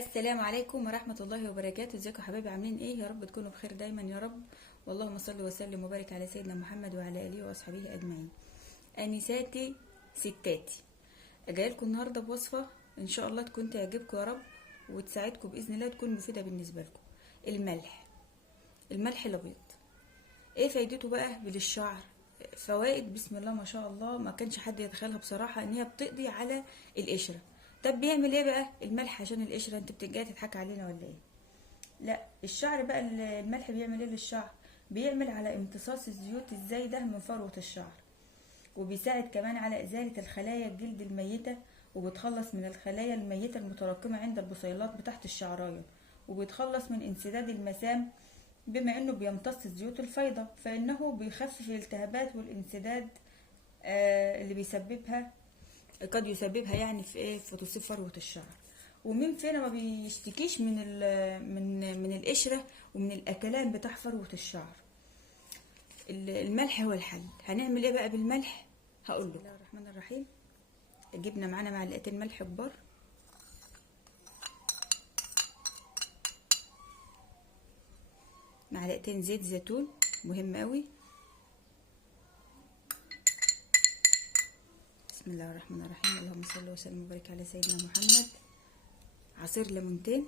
السلام عليكم ورحمة الله وبركاته. ازيكم يا حبايبي؟ عاملين ايه؟ يا رب تكونوا بخير دايما يا رب. واللهم صل وسلم وبارك على سيدنا محمد وعلى اله واصحابه اجمعين. انساتي ستاتي، جايلكم النهارده بوصفة ان شاء الله تكون تعجبكم يا رب وتساعدكم باذن الله، تكون مفيدة بالنسبة لكم. الملح الابيض، ايه فايدته بقى للشعر؟ فوائد بسم الله ما شاء الله ما كانش حد يتخيلها بصراحة، ان هي بتقضي على القشرة. طب بيعمل ايه بقى الملح عشان القشرة؟ انت بتجي تضحك علينا ولا ايه؟ لا، الشعر بقى الملح بيعمل ايه للشعر؟ بيعمل على امتصاص الزيوت الزايدة من فروة الشعر، وبيساعد كمان على ازالة الخلايا الجلد الميتة، وبتخلص من الخلايا الميتة المتراكمة عند البصيلات بتاعت الشعراية، وبيتخلص من انسداد المسام. بما انه بيمتص الزيوت الفايضة فانه بيخفف الالتهابات والانسداد اللي بيسببها، قد يسببها يعني في ايه، في تصيب فروة الشعر. ومين فينا ما بيشتكيش من القشرة ومن الاكلان بتاع فروة الشعر؟ الملح هو الحل. هنعمل ايه بقى بالملح؟ هقول له. بسم الله الرحمن الرحيم. جبنا معانا معلقتين ملح كبار، معلقتين زيت زيتون مهم قوي، بسم الله الرحمن الرحيم، اللهم صل وسلم وبارك على سيدنا محمد. عصير ليمونتين،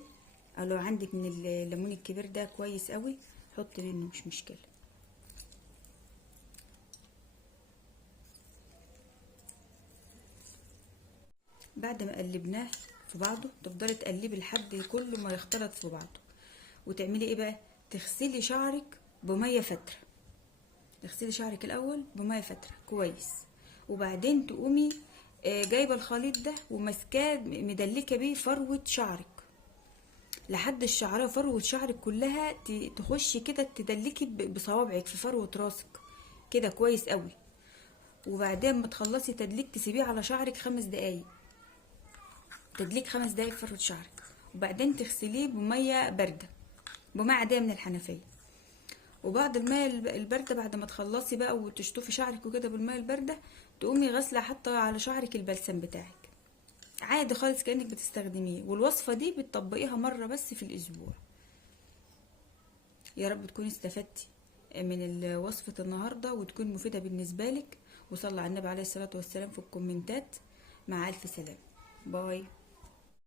او لو عندك من الليمون الكبير ده كويس قوي حط منه مش مشكله. بعد ما قلبناه في بعضه تفضلي تقلبي لحد كل ما يختلط في بعضه. وتعملي ايه بقى؟ تغسلي شعرك بميه فتره. تغسلي شعرك الاول بميه فتره كويس، وبعدين تقومي جايبه الخليط ده وماسكاه مدلكه بيه فروه شعرك لحد الشعره، فروه شعرك كلها تخشي كده تدلكي بصوابعك في فروه راسك كده كويس قوي. وبعدين ما تخلصي تدليك تسيبيه على شعرك 5 دقايق، تدليك 5 دقايق في فروه شعرك، وبعدين تغسليه بميه بارده، بميه عاديه من الحنفيه. وبعد الميه البارده بعد ما تخلصي بقى وتشطفي شعرك وكده بالميه البارده، تقومي غاسله حاطه على شعرك البلسم بتاعك عادي خالص كأنك بتستخدميه. والوصفة دي بتطبقيها مرة بس في الأسبوع. يا رب تكوني استفدتي من وصفة النهاردة وتكون مفيدة بالنسبة لك. وصلى على النبي عليه الصلاة والسلام في الكومنتات. مع ألف سلام، باي.